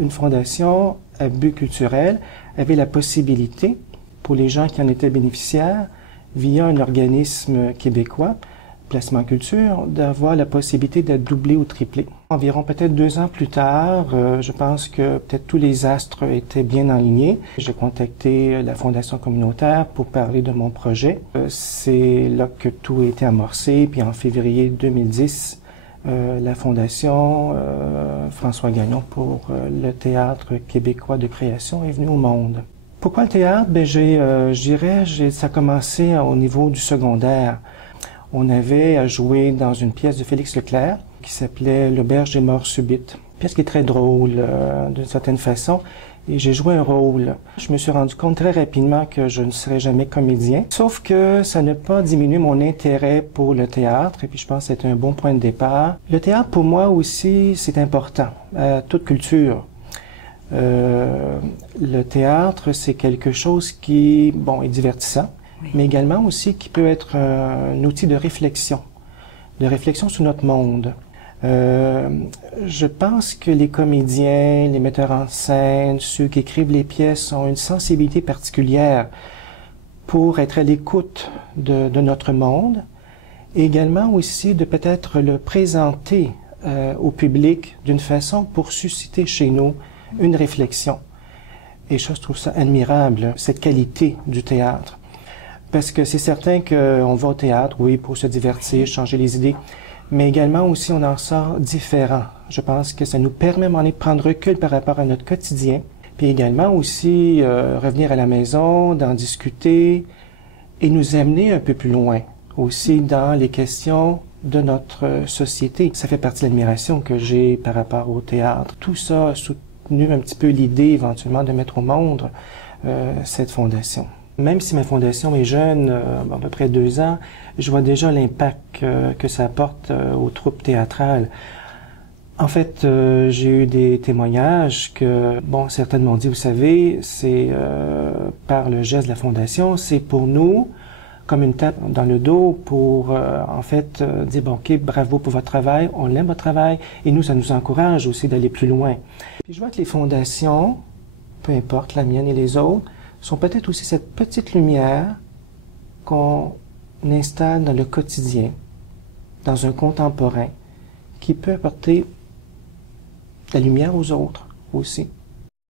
une fondation à but culturel avait la possibilité, pour les gens qui en étaient bénéficiaires, via un organisme québécois, Placement Culture, d'avoir la possibilité d'être doublé ou triplé. Environ peut-être 2 ans plus tard, je pense que peut-être tous les astres étaient bien alignés. J'ai contacté la Fondation communautaire pour parler de mon projet. C'est là que tout a été amorcé, puis en février 2010, la Fondation François Gagnon pour le Théâtre québécois de création est venue au monde. Pourquoi le théâtre? Je dirais, ça a commencé au niveau du secondaire. On avait à jouer dans une pièce de Félix Leclerc qui s'appelait L'Auberge des morts subites. Une pièce qui est très drôle d'une certaine façon. Et j'ai joué un rôle. Je me suis rendu compte très rapidement que je ne serais jamais comédien. Sauf que ça n'a pas diminué mon intérêt pour le théâtre. Et puis je pense que c'était un bon point de départ. Le théâtre, pour moi aussi, c'est important. Toute culture. Le théâtre, c'est quelque chose qui, est divertissant. Oui. Mais également aussi qui peut être un outil de réflexion sur notre monde. Je pense que les comédiens, les metteurs en scène, ceux qui écrivent les pièces ont une sensibilité particulière pour être à l'écoute de notre monde, et également aussi de peut-être le présenter au public d'une façon pour susciter chez nous une réflexion. Et je trouve ça admirable, cette qualité du théâtre. Parce que c'est certain qu'on va au théâtre, oui, pour se divertir, changer les idées, mais également aussi on en sort différent. Je pense que ça nous permet de prendre recul par rapport à notre quotidien, puis également aussi revenir à la maison, d'en discuter et nous amener un peu plus loin aussi dans les questions de notre société. Ça fait partie de l'admiration que j'ai par rapport au théâtre. Tout ça a soutenu un petit peu l'idée éventuellement de mettre au monde cette fondation. Même si ma fondation est jeune, à peu près 2 ans, je vois déjà l'impact que ça apporte aux troupes théâtrales. En fait, j'ai eu des témoignages que, certains m'ont dit, vous savez, c'est par le geste de la fondation, c'est pour nous comme une tape dans le dos pour, dire, OK, bravo pour votre travail, on aime votre travail, et nous, ça nous encourage aussi d'aller plus loin. Puis je vois que les fondations, peu importe la mienne et les autres, sont peut-être aussi cette petite lumière qu'on installe dans le quotidien, dans un contemporain, qui peut apporter la lumière aux autres aussi.